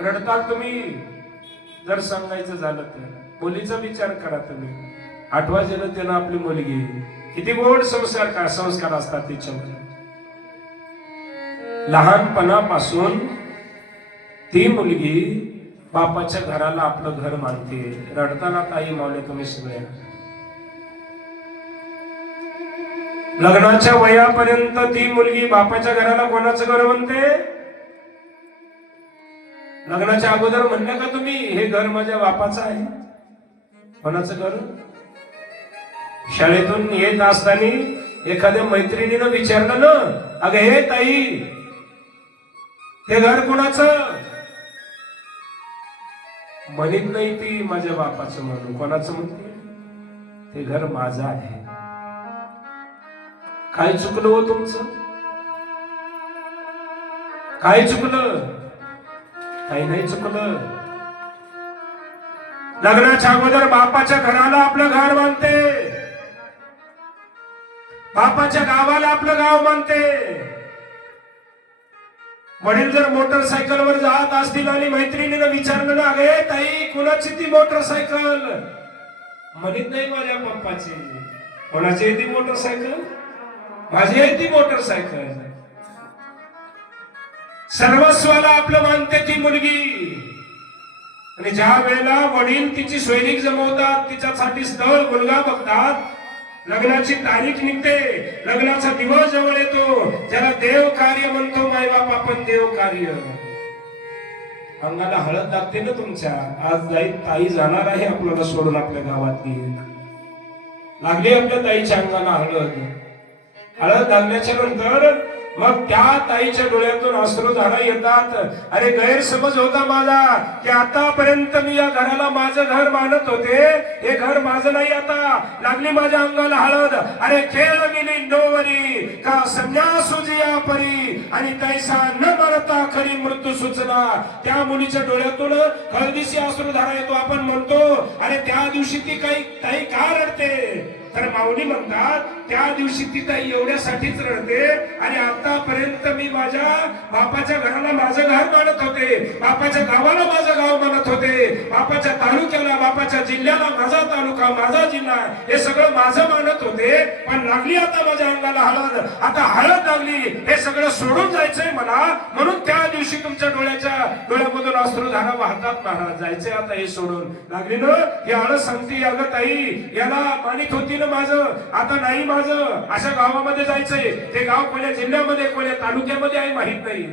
रडता तुम्ही. जर सांगायचं झालं तर मुलीचा विचार करा तुम्ही. 8व्या जन्मतेनं आपली मुलगी किती गोड संस्कार असतात तिच्यावर. लहानपणापासून ती मुलगी बापाच्या घराला आपलं घर मानते. रडताना ताई मावले तुम्ही सगळे. लग्नाच्या वयापर्यंत ती मुलगी बापाच्या घराला कोणाचं घर म्हणते? लग्नाच्या अगोदर म्हणलं का तुम्ही हे घर माझ्या बापाचं आहे? कोणाचं घर? शाळेतून येत असताना एखाद्या मैत्रिणीनं विचारलं ना, अगं हे ताई ते घर कोणाचं? म्हणत नाही ती माझ्या बापाचं म्हणून. कोणाचं म्हणते? ते घर माझं आहे. काय चुकलं हो तुमचं? काय चुकलं? काही नाही चुकलं. लग्नाच्या अगोदर बापाच्या घराला आपलं घर मानते, बापाच्या गावाला आपलं गाव मानते. वडील जर मोटरसायकलवर जात असतील आणि मैत्रिणीनं विचारलं ना, अगे ताई कुणाची ती मोटरसायकल? म्हणत नाही माझ्या पप्पाची. कोणाची आहे ती मोटरसायकल? माझी आहे ती मोटरसायकल. सर्वस्वाला आपलं मानते ती मुलगी. आणि ज्या वेळेला वडील तिची सोयरीक जमवतात, तिच्यासाठी स्थळ मुलगा बघतात, लग्नाची तारीख निघते, लग्नाचा दिवस जवळ येतो, ज्याला देव कार्य म्हणतो मायबाप आपण. देव कार्य अंगाला हळद लागते ना तुमच्या. आज ताई जाणार आहे आपल्याला सोडून आपल्या गावातली. लागली आपल्या ताईच्या अंगाला हळद. हळद लागल्याच्या नंतर मग त्या ताईच्या डोळ्यातून अश्रुधारा येतात. अरे गैरसमज होता माझा की आतापर्यंत मी या घराला माझं घर मानत होते, हे घर माझं नाही. आता लागली माझ्या अंगाला हळद. अरे खेळ गेली नोवरी का संन्यासुजिया परी आणि तैसा न मरता खरी मृत्यू सूचना. त्या मुलीच्या डोळ्यातून हळदीची अश्रुधारा येतो. आपण म्हणतो अरे त्या दिवशी ती काही ताई का रडते? तर माऊली म्हणतात त्या दिवशी ती ताई एवढ्यासाठीच रडते, आणि आतापर्यंत मी माझ्या बापाच्या घराला माझं घर मानत होते, बापाच्या गावाला माझं गाव मानत होते, बापाच्या तालुक्याला, बापाच्या जिल्ह्याला माझा तालुका, माझा जिल्हा, हे सगळं माझं मानत होते. पण लागली आता माझ्या अंगाला हळद. आता हळद लागली, हे सगळं सोडून जायचंय मला. म्हणून त्या दिवशी तुमच्या डोळ्यामधून अश्रुधारा वाहतात महाराज. जायचंय आता हे सोडून. लागली ना ही हळद सांगते, अगं ताई याला मानित होती ना माझं, आता नाही माझं. अशा गावामध्ये जायचंय. ते गाव कोण्या जिल्ह्यामध्ये, कोण्या तालुक्यामध्ये आहे माहित नाही.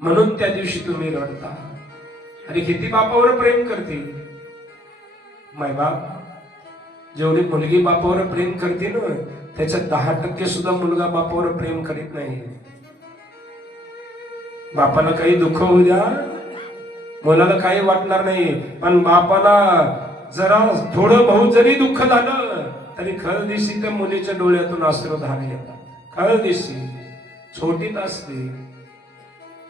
म्हणून त्या दिवशी तुम्ही रडता. आणि किती बापावर प्रेम करते मायबाप. जेवढी मुलगी बापावर प्रेम करते ना, त्याच्यात 10% सुद्धा मुलगा बापावर प्रेम करीत नाही. बापाला काही दुःख होऊ द्या, मुलाला काही वाटणार नाही. पण बापाला जरा थोडं बहुत जरी दुःख झालं तरी खरं दिसती त्या मुलीच्या डोळ्यातून अश्रुधारा येतात. खरं दिसती छोटीच असते.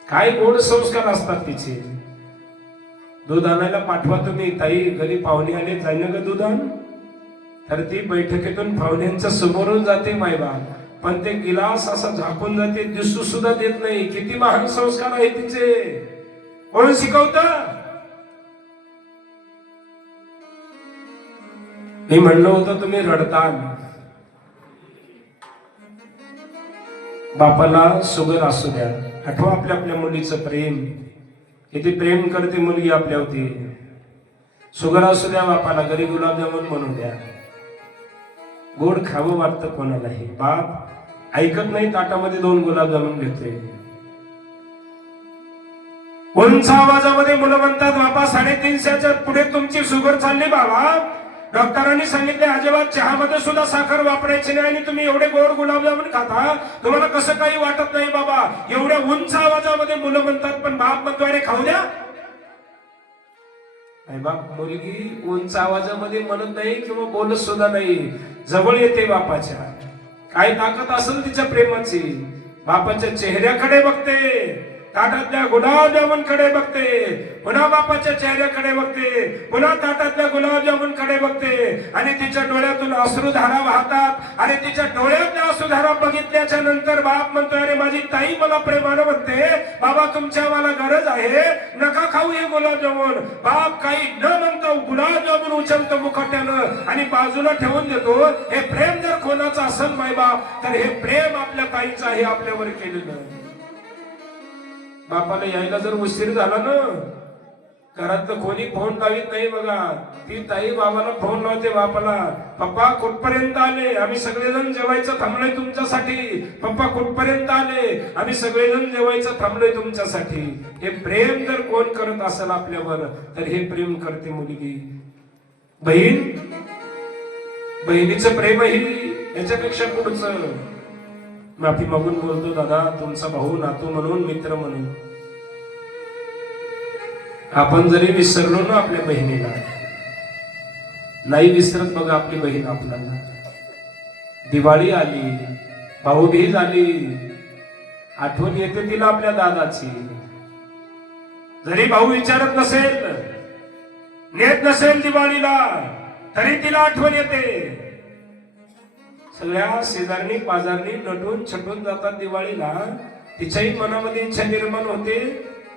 काय गोड संस्कार असतात तिचे. दूध आणायला पाठवा तुम्ही. ताई घरी पाहुणे आले, जाईन ग दूध आण. तर ती बैठकीतून पाहुण्यांच्या समोरून जाते मायबाप, पण ते गिलास असा झाकून जाते, दिसू सुद्धा देत नाही. किती महान संस्कार आहे तिचे. कोण शिकवतं? मी म्हणलं होतं तुम्ही रडताल. बापाला शुगर असू द्या, आठवा आपल्या आपल्या मुलीचं प्रेम. किती प्रेम करते मुलगी आपल्यावरती. शुगर असू द्या बापाला, घरी गुलाबजामुन म्हणून द्या. गोड खावं वाटतं कोणालाही. बाप ऐकत नाही, ताटामध्ये 2 गुलाबजामुन घेतोय. उंच आवाजामध्ये मुलं म्हणतात, बाबा 350च्या पुढे तुमची शुगर चालली बाबा. डॉक्टरांनी सांगितले अजिबात चहामध्ये सुद्धा साखर वापरायची नाही, आणि तुम्ही एवढे गोड गुलाबजामुन खाता, तुम्हाला कसं काही वाटत नाही बाबा. एवढ्या उंच आवाजामध्ये मुलं म्हणतात. पण बाप म्हणतो अरे खाऊ द्या. बाप मुलगी उंच आवाजामध्ये म्हणत नाही किंवा बोलत सुद्धा नाही, जवळ येते बापाच्या. काय ताकद असेल तिच्या प्रेमाची. बापाच्या चेहऱ्याकडे बघते, ताटातल्या गुलाबजामुन कडे बघते, पुन्हा बापाच्या चेहऱ्याकडे बघते, पुन्हा ताटातल्या गुलाबजामुन कडे बघते आणि तिच्या डोळ्यातून अश्रुधारा वाहतात. आणि तिच्या डोळ्यातल्या अश्रुधारा बघितल्याच्या नंतर बाप म्हणतोय, अरे माझी ताई मला प्रेमानं म्हणते, बाबा तुमच्या मला गरज आहे, नका खाऊ हे गुलाबजामुन. बाप काही न म्हणता गुलाबजामुन उचलतो मुखट्यानं आणि बाजूला ठेवून देतो. हे प्रेम जर कोणाचं असेल माय बाप, तर हे प्रेम आपल्या ताईचं आहे आपल्यावर केलेलं. बापाला यायला जर उशीर झाला ना, घरातलं कोणी फोन लावित नाही बघा, ती ताई बाबाला फोन लावते बापाला, पप्पा कुठपर्यंत आले, आम्ही सगळेजण जेवायचं थांबलोय तुमच्यासाठी. पप्पा कुठपर्यंत आले, आम्ही सगळेजण जेवायचं थांबलोय तुमच्यासाठी. हे प्रेम जर कोण करत असेल आपल्यावर, तर हे प्रेम करते मुलगी. बहीण, बहिणीचं प्रेमही याच्यापेक्षा पुढचं. माफी मागून बोलतो दादा, तुमचा भाऊ, नातू म्हणून, मित्र म्हणून. आपण जरी विसरलो ना आपल्या बहिणीला, नाही विसरत बघा आपली बहीण आपल्याला. दिवाळी आली, भाऊबीज आली, आठवण येते तिला आपल्या दादाची. जरी भाऊ विचारत नसेल, नेत नसेल दिवाळीला, तरी तिला आठवण येते. सगळ्या शेजारणी पाजारणी नटून छटून जातात दिवाळीला. तिच्याही मनामध्ये इच्छा निर्माण होते,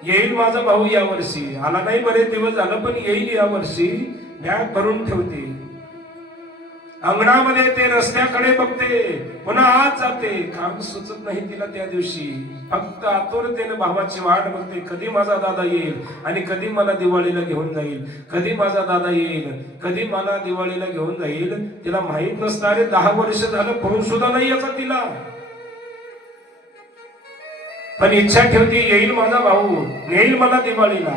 येईल माझा भाऊ या वर्षी. आला नाही बरेच दिवस झालं, पण येईल या वर्षी. बॅग भरून ठेवते, अंगणामध्ये ते रस्त्याकडे बघते, पुन्हा आत जाते. काम सुचत नाही तिला त्या दिवशी. फक्त आतुरतेने भावाची वाट बघते, कधी माझा दादा येईल आणि कधी मला दिवाळीला घेऊन जाईल, कधी माझा दादा येईल, कधी मला दिवाळीला घेऊन जाईल. तिला माहित नसणारे 10 वर्ष झालं फोन सुद्धा नाही याचा तिला, पण इच्छा ठेवते, येईल माझा भाऊ, येईल मला दिवाळीला.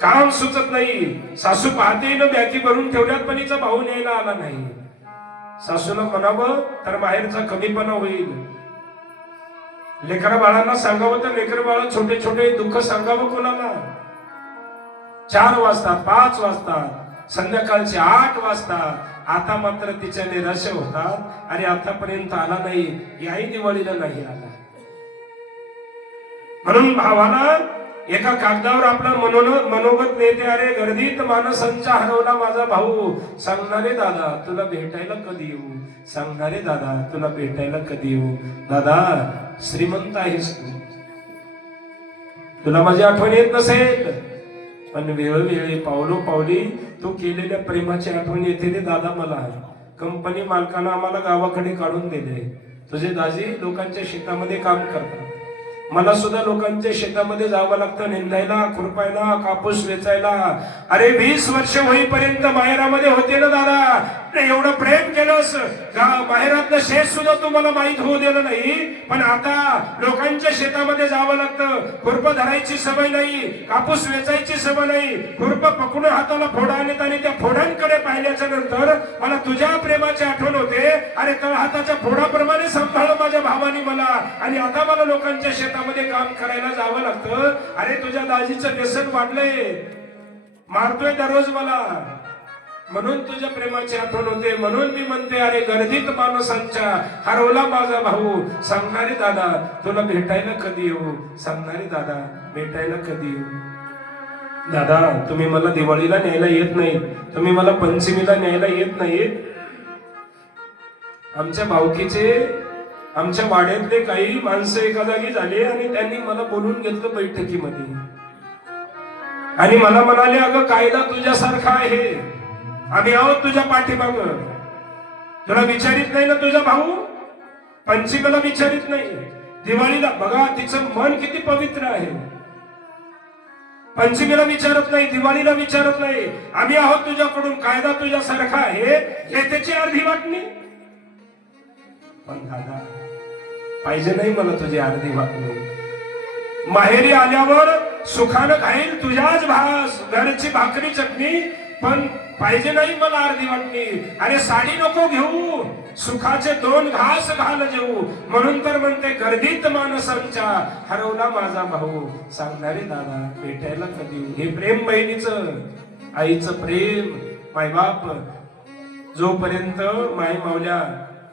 काम सुचत नाही. सासू पाहते ना बॅगी भरून ठेवल्यात, पण हिचा भाऊ न्यायला आला नाही. सासूला म्हणावं तर बाहेरचा कमीपणा होईल. लेकरा बाळांना सांगावं तर लेकर बाळ छोटे छोटे दुःख सांगावं कोणाला. 4 वाजतात, 5 वाजतात, संध्याकाळचे 8 वाजतात. आता मात्र तिच्या निराशा होतात, अरे आतापर्यंत आला नाही, याही दिवाळीला नाही आला. म्हणून भावाला एका कागदावर आपला मनोगत नेते, अरे गर्दीत माणसांचा हरवला माझा भाऊ. सांगणारे दादा तुला भेटायला कधी येऊ, सांगणारे दादा तुला भेटायला कधी येऊ. दादा श्रीमंत आहेस तू, तुला माझी आठवण येत नसेल, पण वेळोवेळी पावलो पावली तू केलेल्या प्रेमाची आठवण येते रे दादा मला. कंपनी मालकानं आम्हाला गावाकडे काढून दिले. तुझे दाजी लोकांच्या शेतामध्ये काम करतात, मला सुद्धा लोकांच्या शेतामध्ये जावं लागतं, निंदायला, खुरपायला, कापूस वेचायला. अरे 20 वर्ष होईपर्यंत माहेरामध्ये होते ना दादा, एवढं प्रेम केलंस, माहेरातलं शेत सुद्धा तुम्हाला माहित होऊ दिलं नाही. पण आता लोकांच्या शेतामध्ये जावं लागतं, खुरप धरायची सवय नाही, कापूस वेचायची सवय नाही. खुरप पकडून हाताला फोडा आणत आणि त्या फोडांकडे पाहिल्याच्या नंतर मला तुझ्या प्रेमाची आठवण होते. अरे तळ हाताच्या फोडाप्रमाणे सांभाळ माझ्या भावानी मला, आणि आता मला लोकांच्या शेतामध्ये काम करायला जावं लागतं. अरे तुझ्या दाजीचं व्यसन वाढलंय, मारतोय दररोज मला, म्हणून तुझ्या प्रेमाची आठवण होते. म्हणून मी म्हणते, अरे गर्दीत माणसांच्या हरवला माझा भाऊ. सांगणारे दादा तुला भेटायला कधी येऊ, सांगणारे दादा भेटायला कधी येऊ. दादा तुम्ही मला दिवाळीला न्यायला येत नाही, तुम्ही मला पंचमीला न्यायला येत नाहीत. आमच्या भावकीचे, आमच्या वाड्यातले काही माणसं एका जागी झाले आणि त्यांनी मला बोलून घेतलं बैठकीमध्ये आणि मला म्हणाले, अगं कायदा तुझ्यासारखा आहे, आम्ही आहोत तुझ्या पाठीमाग. तुला विचारित नाही ना तुझा भाऊ, पंचमीला विचारित नाही, दिवाळीला. बघा तिचं मन किती पवित्र आहे. पंचमीला विचारत नाही, दिवाळीला विचारत नाही. आम्ही आहोत तुझ्याकडून, कायदा तुझ्यासारखा आहे, हे त्याची अर्धी वाटणी. पण दादा पाहिजे नाही मला तुझी अर्धी वाटणी. माहेरी आल्यावर सुखानं खाईल तुझ्याच घरची भाकरी चटणी, पण पाहिजे नाही मला अर्धी वाटणी. अरे साडी नको घेऊ, सुखाचे 2 घास घाल जेऊ. म्हणून तर म्हणते, गर्दीत माणसांच्या हरवला माझा भाऊ. सांगणारे दादा भेटायला कधी. हे प्रेम बहिणीचं, आईचं प्रेम. मायबाप जोपर्यंत माय मावल्या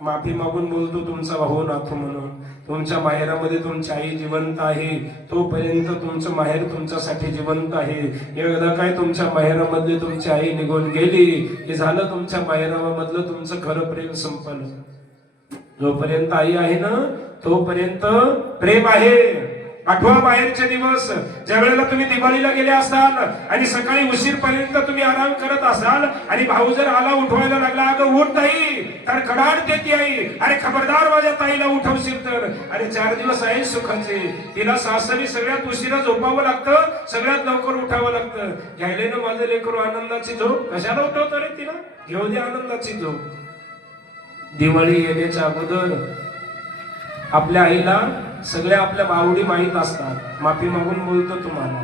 माफी मागून बोलतो तुमचा भाऊ नाथू म्हणून. तुमच्या माहेरामध्ये तुमची आई जिवंत आहे, तोपर्यंत तुमचं माहेर तुमच्यासाठी जिवंत आहे. एकदा काय तुमच्या माहेरामधली तुमची आई निघून गेली की झालं, तुमच्या माहेरामधलं तुमचं खरं प्रेम संपलं. जोपर्यंत आई आहे ना तोपर्यंत प्रेम आहे. आठवा माहेरचे दिवस, ज्या वेळेला तुम्ही दिवाळीला गेले असाल आणि सकाळी उशीरपर्यंत तुम्ही आराम करत असाल आणि भाऊ जर आला उठवायला लागला, अगं उठ ताई, तर कडाड देते आई, अरे खबरदार माझ्या ताईला उठवशील तर. अरे 4 दिवस आहे सुखाचे, तिला सासरी सगळ्यात उशिरा झोपावं लागतं, सगळ्यात लवकर उठावं लागतं. घ्यायले ना माझं लेकरू आनंदाची झोप, कशाला उठवतो रे तिला, घेऊ दे आनंदाची झोप. दिवाळी येण्याच्या अगोदर आपल्या आईला सगळ्या आपल्या बावडी माहीत असतात. माफी मागून बोलतो तुम्हाला.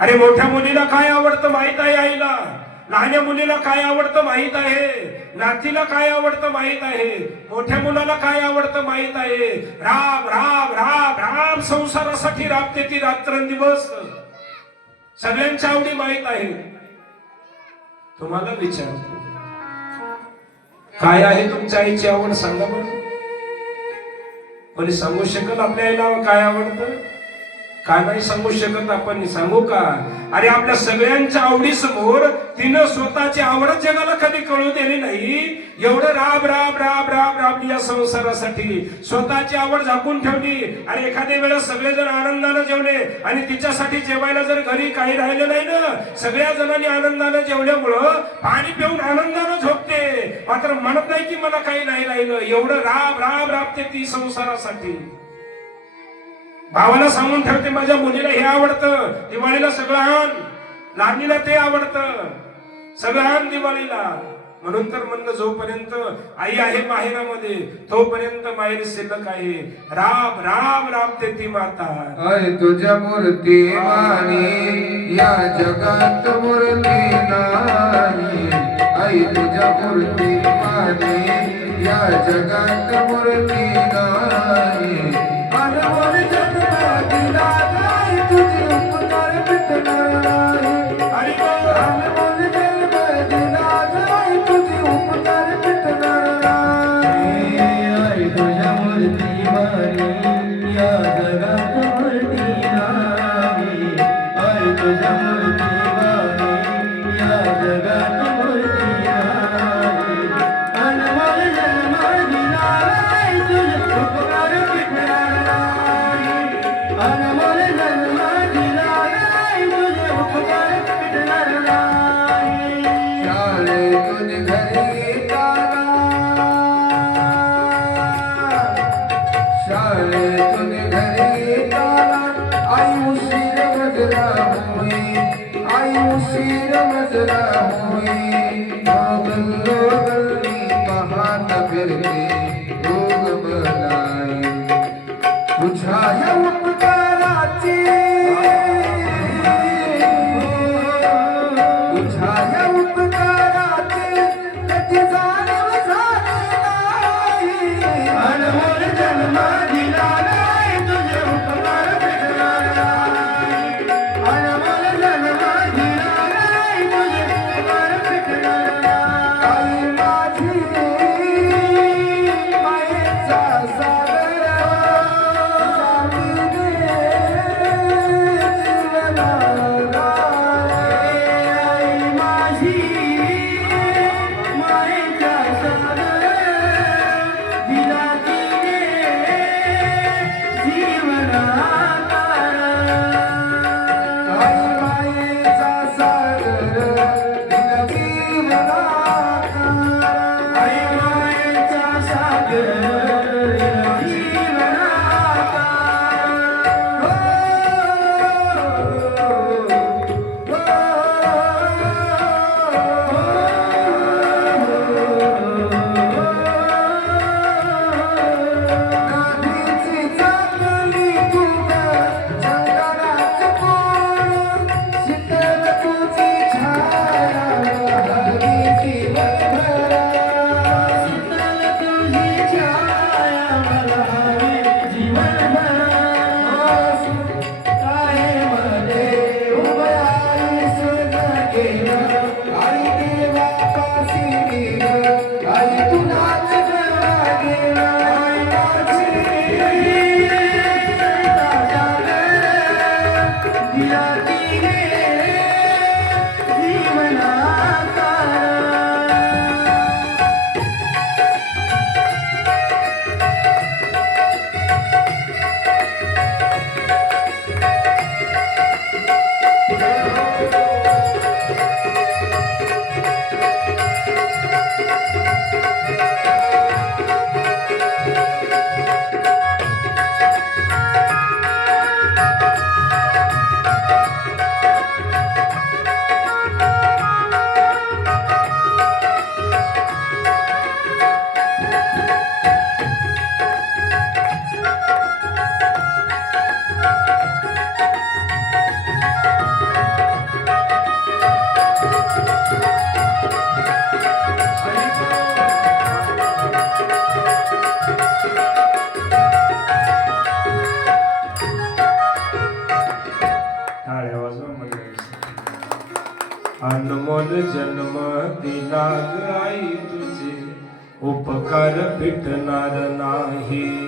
अरे मोठ्या मुलीला काय आवडतं माहित आहे आईला, लहान्या मुलीला काय आवडतं माहित आहे, नातीला काय आवडतं माहित आहे, मोठ्या मुलाला काय आवडतं माहित आहे. राम राम राम राम संसारासाठी राबते ती रात्रंदिवस, सगळ्यांच्या आवडी माहित आहे. तुम्हाला विचारतो, काय आहे तुमच्या आईची आवड सांगा बरं. कोणी सांगू शकत आपल्या आईला काय आवडतं? काय नाही सांगू शकत आपण, सांगू का? अरे आपल्या सगळ्यांच्या आवडी समोर तिनं स्वतःची आवड जगाला कधी कळू दिली नाही. एवढं राब राब राब राब राबली या संसारासाठी, स्वतःची आवड झाकून ठेवली. आणि एखाद्या वेळेस सगळेजण आनंदानं जेवले आणि तिच्यासाठी जेवायला जर घरी काही राहिलं नाही ना, सगळ्या जणांनी आनंदानं जेवल्यामुळं पाणी पिऊन आनंदानं झोपते, मात्र म्हणत नाही की मला काही नाही राहिलं. एवढं राब राब राबते ती संसारासाठी. भावाला सांगून ठेवते माझ्या मुलीला हे आवडतं, दिवाळीला सगळं आण, लहानीला ते आवडतं, सगळं आण दिवाळीला. म्हणून तर म्हणलं, जोपर्यंत आई आहे माहेरामध्ये तोपर्यंत माहेर शिल्लक आहे. राम राम राबते ती माता. आई तुझ्या मूर्ती मानी या जगात मूर्ती नाही. आई तुझ्या मूर्ती मानी या जगात मूर्ती नाही. अनमोल जन्म दिला नाही, तुझे उपकार मिटणार नाही. अनमोल जन्म दिला नाही, तुझे उपकार मिटणार नाही. आई तुझ्या मूर्ती मानी या जगात मूर्ती नाही. आई तुझ्या मूर्ती मानी या जगात मूर्ती नाही. अनमोल जन्म दिला नाही, तुझे उपकार मिटणार नाही. अनमोल जन्म दिला नाही, तुझे उपकार मिटणार नाही. शाळेतून घरी येताना, शाळेतून घरी येताना आई उशीर मजला होई. आई उशीर मजला होई. गल्लो गल्ली पाहत फिरते रोग बनाई. तुझ्या या उपकाराची, तुझ्या या उपकाराची कधी जाणीव झाली नाही. अनमोल जन्म दिला नाही, तुझे उपकार मिटणार नाही. अनमोल जन्म दिला नाही, तुझे उपकार मिटणार दिला तिने जीवनाचा टाळ्या वाजवा मंडळी. अनमोल जन्म दिला ग आई तुझे उपकार फिटणार नाही.